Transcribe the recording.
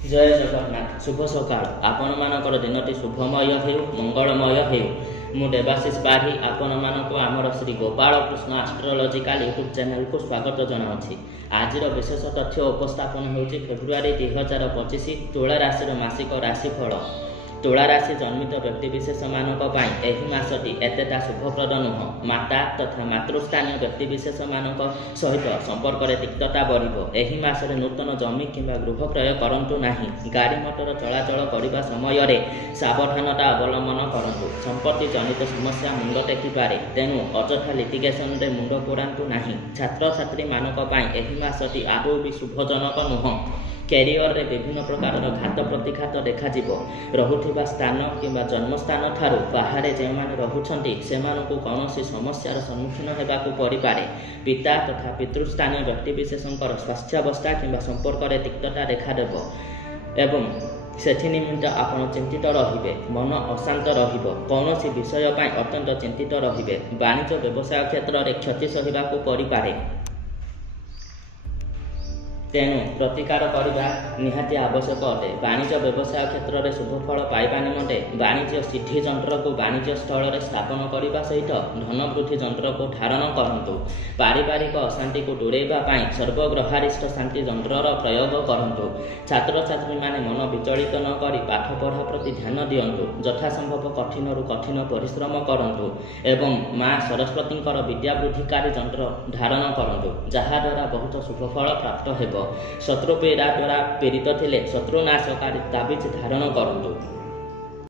जय जगन्नाथ शुभ सकाळ आपण मानकर दिनटी शुभमय हेउ मंगलमय हेउ मु देवाशीष पाढ़ी आपण मानक आमर Shri Gopal Krishna astrological YouTube channel को स्वागत जनाऊँगी। आज विशेष तथ्य उपस्थापन होउछि फेब्रुआरी 2025 तुला राशि मासिक राशिफल। तुला राशि जन्मित व्यक्तिविशेष मानक एही मासटी एतेटा शुभप्रद नुह। माता तथा मातृस्थानीय व्यक्तिविशेष मानक सहित संपर्क में तिक्तता बढ़िबो। एही मासरे नूतन जमी किंबा गृह क्रय करंतु नाही। गाड़ी मोटर चलाचल करने समय रे सावधानता अवलंबन करंतु। संपत्ति जनित समस्या मुंड टेकी पारे, तेणु अଯଥା लिटिगेशन रे मुंड पोड़ांतु नाही। छात्र छात्री मानक एही मासटी आदौ भी शुभजनक नुह। कैरियर रे विभिन्न प्रकार घात प्रतिघात देखा रहुथिबा स्थान किंबा जन्मस्थान ठारू बाहर जे माने रहुछंती सेमानकु कौनसी समस्यार सम्मुखीन हेबाकु पड़ी पारे। पिता तथा पितृस्थानीय व्यक्तिविशेषंकर स्वास्थ्यावस्था किंबा संपर्क में तिक्तता देखा देबो एवं सेथि निमित्त आपण चिंतित रहिबे। मन अशांत रहिबो। कौनसी विषय पई अत्यंत चिंतित रहिबे। वाणिज्य व्यवसाय क्षेत्र में क्षति सहिबाकु पड़ी पारे, तेणु प्रतिकार करने निहाती आवश्यक अटे। वाणिज्य व्यवसाय क्षेत्र में शुभफल पाइबा निमंते वाणिज्य सिद्धि जंत्र को वाणिज्य स्थल में स्थापन करने सहित धन वृद्धि जंत्र को धारण करंतु। पारिवारिक अशांति को दूरेबा पाई सर्वग्रहारिष्ट शांति जंत्रर प्रयोग करंतु। छात्र छात्री माने मन विचलित न करी पाठ पढ़ा प्रति ध्यान दियंतु। यथासंभव कठिन रु कठिन परिश्रम करंतु एवं माँ सरस्वती विद्यावृद्धिकारी जंत्र धारण करंतु, जहा द्वारा बहुत शुभफल प्राप्त हेब। शत्रु पीड़ा द्वारा पीड़ित थिले शत्रुनाशकारी ताबिज धारण करंतु।